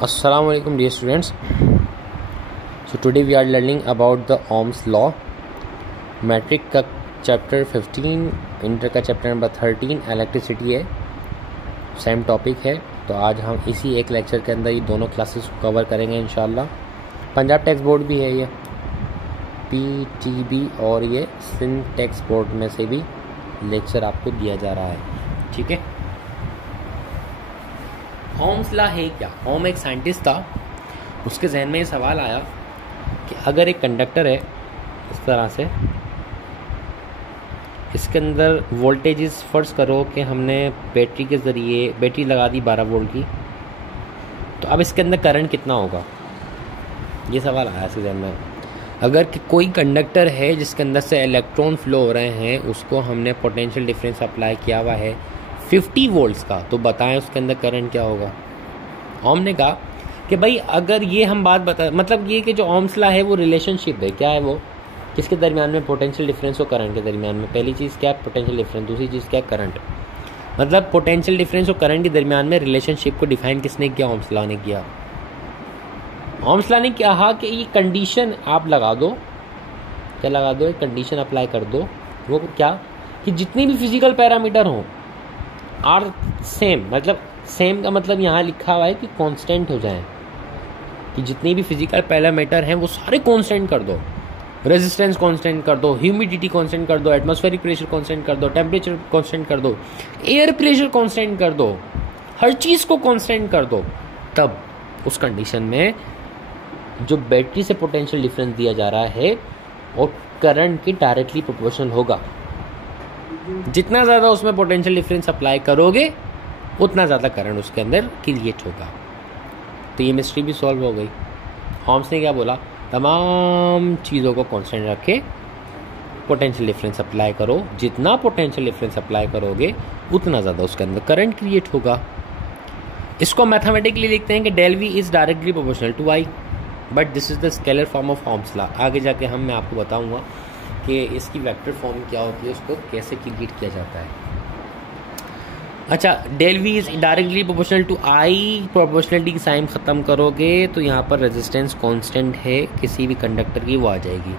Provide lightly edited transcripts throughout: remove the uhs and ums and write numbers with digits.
Assalamu alaikum dear students. So today we are learning about the Ohm's law. Matric का chapter 15, inter का chapter number 13 electricity है, same topic है। तो आज हम इसी एक लेक्चर के अंदर ये दोनों क्लासेस को कवर करेंगे इंशाल्लाह। पंजाब टेक्स्ट बोर्ड भी है ये, PTB और ये सिंध टेक्स्ट बोर्ड में से भी लेक्चर आपको दिया जा रहा है, ठीक है। ओम्स लॉ है क्या? ओम एक साइंटिस्ट था, उसके जहन में ये सवाल आया कि अगर एक कंडक्टर है इस तरह से, इसके अंदर वोल्टेजेस फ़र्ज़ करो कि हमने बैटरी के ज़रिए बैटरी लगा दी 12 वोल्ट की, तो अब इसके अंदर करंट कितना होगा, ये सवाल आया इसके जहन में। अगर कि कोई कंडक्टर है जिसके अंदर से इलेक्ट्रॉन फ्लो हो रहे हैं, उसको हमने पोटेंशियल डिफरेंस अप्लाई किया हुआ है 50 वोल्ट्स का, तो बताएं उसके अंदर करंट क्या होगा। ओम ने कहा कि भाई अगर ये हम बात बता, मतलब ये कि जो ओम्स लॉ है वो रिलेशनशिप है, क्या है वो, किसके दरमियान में, पोटेंशियल डिफरेंस और करंट के दरमियान में। पहली चीज़ क्या है, पोटेंशियल डिफरेंस, दूसरी चीज़ क्या है, करंट। मतलब पोटेंशियल डिफरेंस और करंट के दरमियान में रिलेशनशिप को डिफाइन किसने किया, ओम्स लॉ ने किया। ओम्स लॉ ने कहा कि ये कंडीशन आप लगा दो, क्या लगा दो, एक कंडीशन अप्लाई कर दो। वो क्या कि जितनी भी फिजिकल पैरामीटर हों आर सेम, मतलब सेम का मतलब यहाँ लिखा हुआ है कि कांस्टेंट हो जाएं, कि जितनी भी फिजिकल पैरामीटर हैं वो सारे कांस्टेंट कर दो। रेजिस्टेंस कांस्टेंट कर दो, ह्यूमिडिटी कांस्टेंट कर दो, एटमॉस्फेरिक प्रेशर कांस्टेंट कर दो, टेम्परेचर कांस्टेंट कर दो, एयर प्रेशर कांस्टेंट कर दो, हर चीज़ को कांस्टेंट कर दो। तब उस कंडीशन में जो बैटरी से पोटेंशियल डिफरेंस दिया जा रहा है और करंट की डायरेक्टली प्रोपोर्शनल होगा। जितना ज़्यादा उसमें पोटेंशियल डिफरेंस अप्लाई करोगे उतना ज़्यादा करंट उसके अंदर क्रिएट होगा। तो ये मिस्ट्री भी सॉल्व हो गई। ओम्स ने क्या बोला, तमाम चीज़ों को कांस्टेंट रखे, पोटेंशियल डिफरेंस अप्लाई करो, जितना पोटेंशियल डिफरेंस अप्लाई करोगे उतना ज़्यादा उसके अंदर करंट क्रिएट होगा। इसको मैथमेटिकली लिखते हैं कि del V is directly proportional to I, but this is the scalar form of Ohm's law. आगे जाके मैं आपको बताऊंगा कि इसकी वेक्टर फॉर्म क्या होती है, उसको कैसे क्रिएट किया जाता है। अच्छा, del V is directly proportional to I, proportionality की साइन ख़त्म करोगे तो यहाँ पर रेजिस्टेंस कांस्टेंट है किसी भी कंडक्टर की, वो आ जाएगी।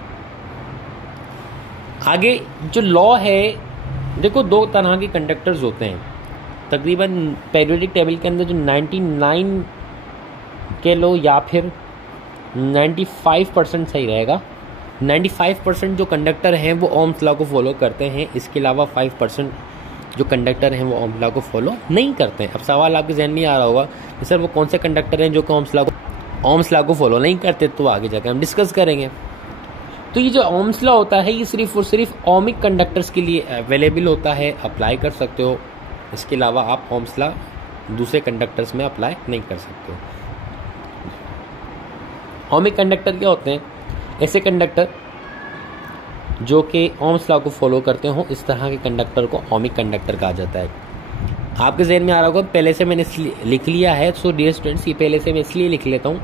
आगे जो लॉ है, देखो दो तरह के कंडक्टर्स होते हैं तकरीबन पीरियोडिक टेबल के अंदर, जो 99 के लो या फिर 95% सही रहेगा। 95% जो कंडक्टर हैं वो ओम्स लॉ को फॉलो करते हैं, इसके अलावा 5% जो कंडक्टर हैं वो ओम्स लॉ को फॉलो नहीं करते हैं। अब सवाल आपके जहन में आ रहा होगा कि सर वो कौन से कंडक्टर हैं जो ओम्स लॉ को फॉलो नहीं करते, तो आगे जाकर हम डिस्कस करेंगे। तो ये जो ओम्स लॉ होता है ये सिर्फ और सिर्फ ओमिक कंडक्टर्स के लिए अवेलेबल होता है, अप्लाई कर सकते हो। इसके अलावा आप ओम्स लॉ दूसरे कंडक्टर्स में अप्लाई नहीं कर सकते हो। ओमिक कंडक्टर क्या होते हैं, ऐसे कंडक्टर जो कि ओम्स लॉ को फॉलो करते हो, इस तरह के कंडक्टर को ओमिक कंडक्टर कहा जाता है। आपके जहन में आ रहा होगा पहले से मैंने लिख लिया है, सो डियर स्टूडेंट्स ये पहले से मैं इसलिए लिख लेता हूँ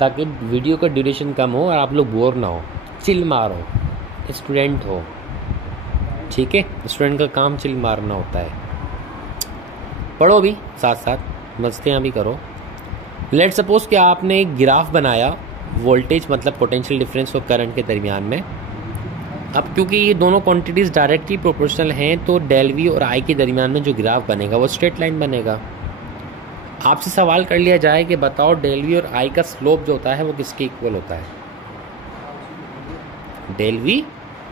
ताकि वीडियो का ड्यूरेशन कम हो और आप लोग बोर ना हो, चिल मारो, स्टूडेंट हो, ठीक है। स्टूडेंट का काम चिल मारना होता है। पढ़ो भी साथ साथ, मस्तियाँ भी करो। लेट सपोज कि आपने एक ग्राफ बनाया वोल्टेज मतलब पोटेंशियल डिफरेंस और करंट के दरमियान में। अब क्योंकि ये दोनों क्वांटिटीज़ डायरेक्टली प्रोपोर्शनल हैं, तो डेल वी और आई के दरमियान में जो ग्राफ बनेगा वो स्ट्रेट लाइन बनेगा। आपसे सवाल कर लिया जाए कि बताओ डेल वी और आई का स्लोप जो होता है वो किसके इक्वल होता है। डेल वी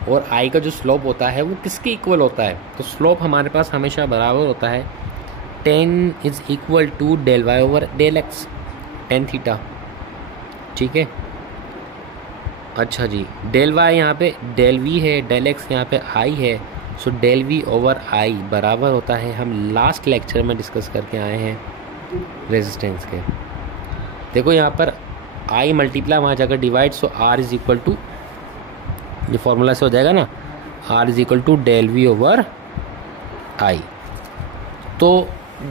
और आई का जो स्लोप होता है वो किसके इक्वल होता है, तो स्लोप हमारे पास हमेशा बराबर होता है tan is equal to del Y over del X, tan theta, ठीक है। अच्छा जी, डेल वाई यहाँ पे डेल वी है, डेल एक्स यहाँ पे आई है, so del V over I बराबर होता है, हम लास्ट लेक्चर में डिस्कस करके आए हैं रेजिस्टेंस के। देखो यहाँ पर आई मल्टीप्लाई वहाँ जाकर divide, so R is equal to, ये फॉर्मूला से हो जाएगा ना, R is equal to del V over I. तो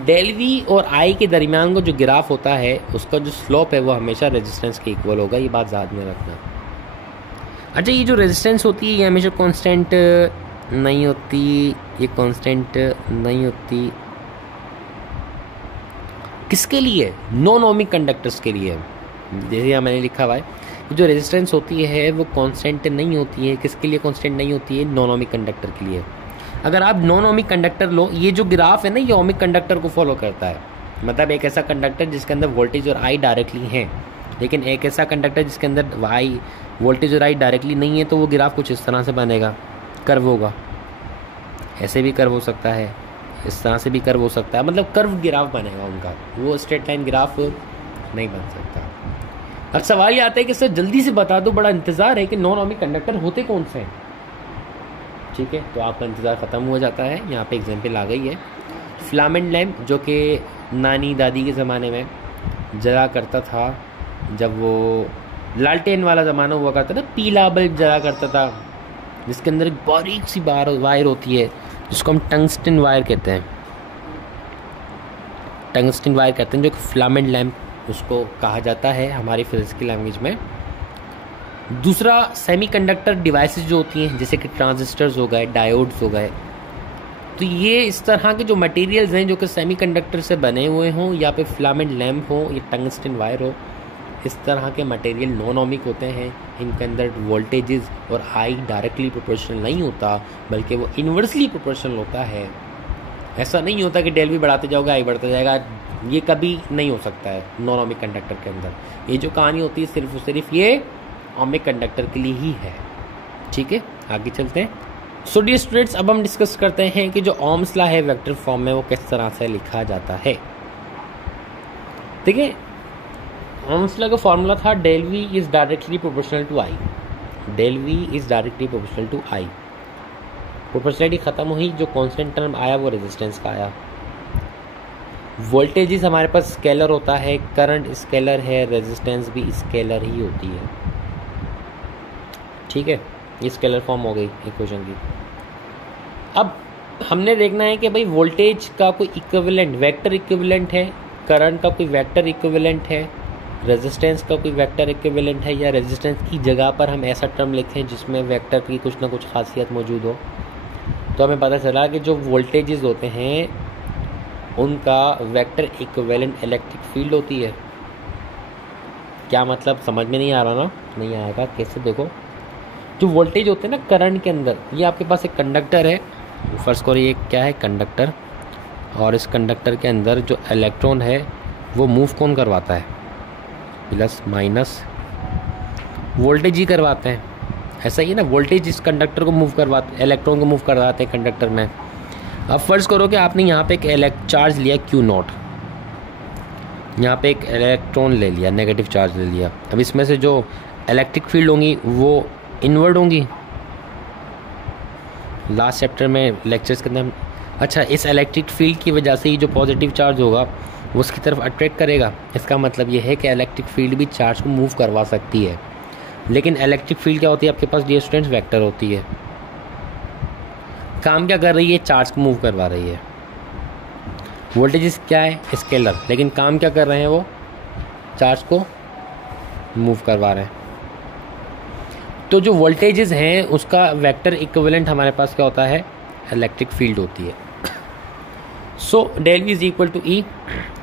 डेल वी और आई के दरमियान का जो ग्राफ होता है उसका जो स्लोप है वो हमेशा रेजिस्टेंस के इक्वल होगा, ये बात याद में रखना। अच्छा, ये जो रेजिस्टेंस होती है ये हमेशा कांस्टेंट नहीं होती, ये कांस्टेंट नहीं होती, किसके लिए? नॉन ओमिक कंडक्टर्स के लिए। जैसे यहाँ मैंने लिखा हुआ है जो रेजिस्टेंस होती है वो कांस्टेंट नहीं होती है। किसके लिए कांस्टेंट नहीं होती है? नॉन ओमिक कंडक्टर के लिए। अगर आप नॉन ओमिक कंडक्टर लो, ये जो ग्राफ है ना ये ओमिक कंडक्टर को फॉलो करता है। मतलब एक ऐसा कंडक्टर जिसके अंदर वोल्टेज और आई डायरेक्टली हैं, लेकिन एक ऐसा कंडक्टर जिसके अंदर आई वोल्टेज और आई डायरेक्टली नहीं है, तो वो ग्राफ कुछ इस तरह से बनेगा, कर्व होगा। ऐसे भी कर्व हो सकता है, इस तरह से भी कर्व हो सकता है, मतलब कर्व ग्राफ बनेगा उनका, वो स्ट्रेट लाइन ग्राफ नहीं बन सकता। अब सवाल ये आता है कि सर जल्दी से बता दो, बड़ा इंतज़ार है कि नॉन ओमिक कंडक्टर होते कौन से हैं। ठीक है, तो आपका इंतज़ार ख़त्म हो जाता है। यहाँ पे एग्जाम्पल आ गई है, फिलामेंट लैम्प, जो कि नानी दादी के ज़माने में जला करता था, जब वो लालटेन वाला ज़माना हुआ करता था, पीला बल्ब जला करता था, जिसके अंदर एक बारीक सी वायर होती है जिसको हम टंगस्टन वायर कहते हैं। टंगस्टन वायर कहते हैं, जो कि फिलामेंट लैम्प उसको कहा जाता है हमारी फिजिक्स की लैंग्वेज में। दूसरा, सेमीकंडक्टर डिवाइसेस जो होती हैं, जैसे कि ट्रांजिस्टर्स हो गए, डायोड्स हो गए, तो ये इस तरह के जो मटेरियल्स हैं जो कि सेमीकंडक्टर से बने हुए हों, या फिर फिलामेंट लैम्प हो या टंगस्टन वायर हो, इस तरह के मटेरियल नॉन ओमिक होते हैं। इनके अंदर वोल्टेजेस और आई डायरेक्टली प्रोपोर्शनल नहीं होता, बल्कि वो इन्वर्सली प्रोपोर्शनल होता है। ऐसा नहीं होता कि डेल भी बढ़ाते जाओगे आई बढ़ता जाएगा, ये कभी नहीं हो सकता है नॉन ओमिक कंडक्टर के अंदर। ये जो कहानी होती है सिर्फ और सिर्फ ये ओमिक कंडक्टर के लिए ही है। ठीक है, आगे चलते हैं। सो डियर स्टूडेंट्स, अब हम डिस्कस करते हैं कि जो ओम्स लॉ है वेक्टर फॉर्म में वो किस तरह से लिखा जाता है। ठीक है, ओम्स लॉ का फॉर्मूला था del V is directly proportional to I. Del V is directly proportional to I. Proportionality खत्म हुई, जो कांस्टेंट टर्म आया वो रेजिस्टेंस का आया। वोल्टेजेस हमारे पास स्केलर होता है, करंट स्केलर है, रेजिस्टेंस भी स्केलर ही होती है। ठीक है, ये स्केलर फॉर्म हो गई इक्वेशन की। अब हमने देखना है कि भाई वोल्टेज का कोई इक्विवेलेंट वेक्टर इक्विवेलेंट है, करंट का कोई वेक्टर इक्विवेलेंट है, रेजिस्टेंस का कोई वेक्टर इक्विवेलेंट है, या रेजिस्टेंस की जगह पर हम ऐसा टर्म लिखें जिसमें वेक्टर की कुछ ना कुछ खासियत मौजूद हो। तो हमें पता चला कि जो वोल्टेजेस होते हैं उनका वेक्टर इक्विवेलेंट इलेक्ट्रिक फील्ड होती है। क्या मतलब, समझ में नहीं आ रहा ना? नहीं आएगा, कैसे? देखो, जो वोल्टेज होते हैं ना करंट के अंदर, ये आपके पास एक कंडक्टर है, फर्स्ट करो ये क्या है, कंडक्टर, और इस कंडक्टर के अंदर जो इलेक्ट्रॉन है वो मूव कौन करवाता है? प्लस माइनस वोल्टेज ही करवाते हैं। ऐसा ही है ना, वोल्टेज इस कंडक्टर को मूव करवाते, इलेक्ट्रॉन को मूव करवाते हैं कंडक्टर में। अब फर्ज करो कि आपने यहाँ पे एक चार्ज लिया Q0, यहाँ पे एक इलेक्ट्रॉन ले लिया, नेगेटिव चार्ज ले लिया। अब इसमें से जो इलेक्ट्रिक फील्ड होंगी वो इनवर्ड होंगी। लास्ट चैप्टर में लेक्चर्स के अंदर, अच्छा, इस इलेक्ट्रिक फील्ड की वजह से ही जो पॉजिटिव चार्ज होगा वो उसकी तरफ अट्रैक्ट करेगा। इसका मतलब ये है कि इलेक्ट्रिक फील्ड भी चार्ज को मूव करवा सकती है। लेकिन इलेक्ट्रिक फील्ड क्या होती है आपके पास डियर स्टूडेंट्स? वेक्टर होती है। काम क्या कर रही है? चार्ज को मूव करवा रही है। वोल्टेज क्या है? स्केलर, लेकिन काम क्या कर रहे हैं वो? चार्ज को मूव करवा रहे हैं। तो जो वोल्टेजेस हैं उसका वेक्टर इक्विवेलेंट हमारे पास क्या होता है? इलेक्ट्रिक फील्ड होती है। So del V is equal to E.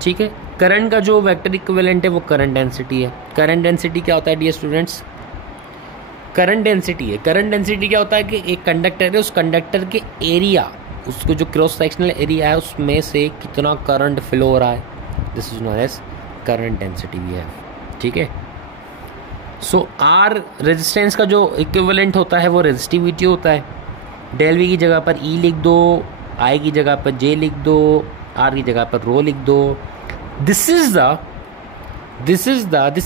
ठीक है, करंट का जो वेक्टर इक्विवेलेंट है वो करंट डेंसिटी है। करंट डेंसिटी क्या होता है डियर स्टूडेंट्स? करंट डेंसिटी है। करंट डेंसिटी क्या होता है कि एक कंडक्टर है, उस कंडक्टर के एरिया, उसको जो क्रॉस सेक्शनल एरिया है उसमें से कितना करंट फ्लो हो रहा है, this is known as current density भी है। ठीक है, सो आर रेजिस्टेंस का जो इक्विवेलेंट होता है वो रेजिस्टिविटी होता है। डेल वी की जगह पर ई लिख दो, आई की जगह पर जे लिख दो, आर की जगह पर रो लिख दो। This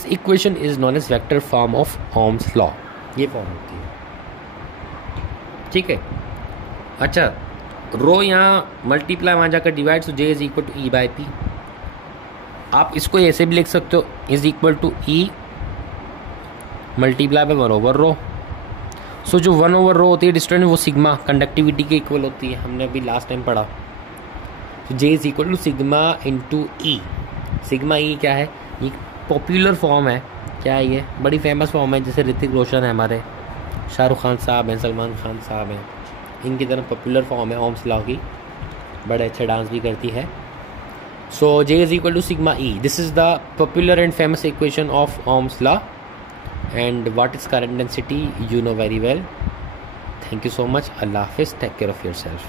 equation is known as vector form of Ohm's law. ये फॉर्म होती है। ठीक है, अच्छा, रो यहाँ मल्टीप्लाई वहाँ जाकर divide, so J is equal to E by P. आप इसको ऐसे भी लिख सकते हो, is equal to E multiply by 1 over rho. So जो 1 ओवर रो होती है डिस्टेंस, वो सिग्मा कंडक्टिविटी के इक्वल होती है, हमने अभी लास्ट टाइम पढ़ा। तो J is equal to sigma into E. Sigma E क्या है? ये पॉपुलर फॉर्म है। क्या है ये? बड़ी फेमस फॉर्म है, जैसे ऋतिक रोशन है हमारे, शाहरुख खान साहब हैं, सलमान खान साहब हैं, इनकी तरह पॉपुलर फॉर्म है ओम्स लॉ की। बड़े अच्छे डांस भी करती है। So J is equal to sigma E. This is the popular and famous equation of Ohm's law. And what is current density? You know very well. Thank you so much. Allah Hafiz. Take care of yourself.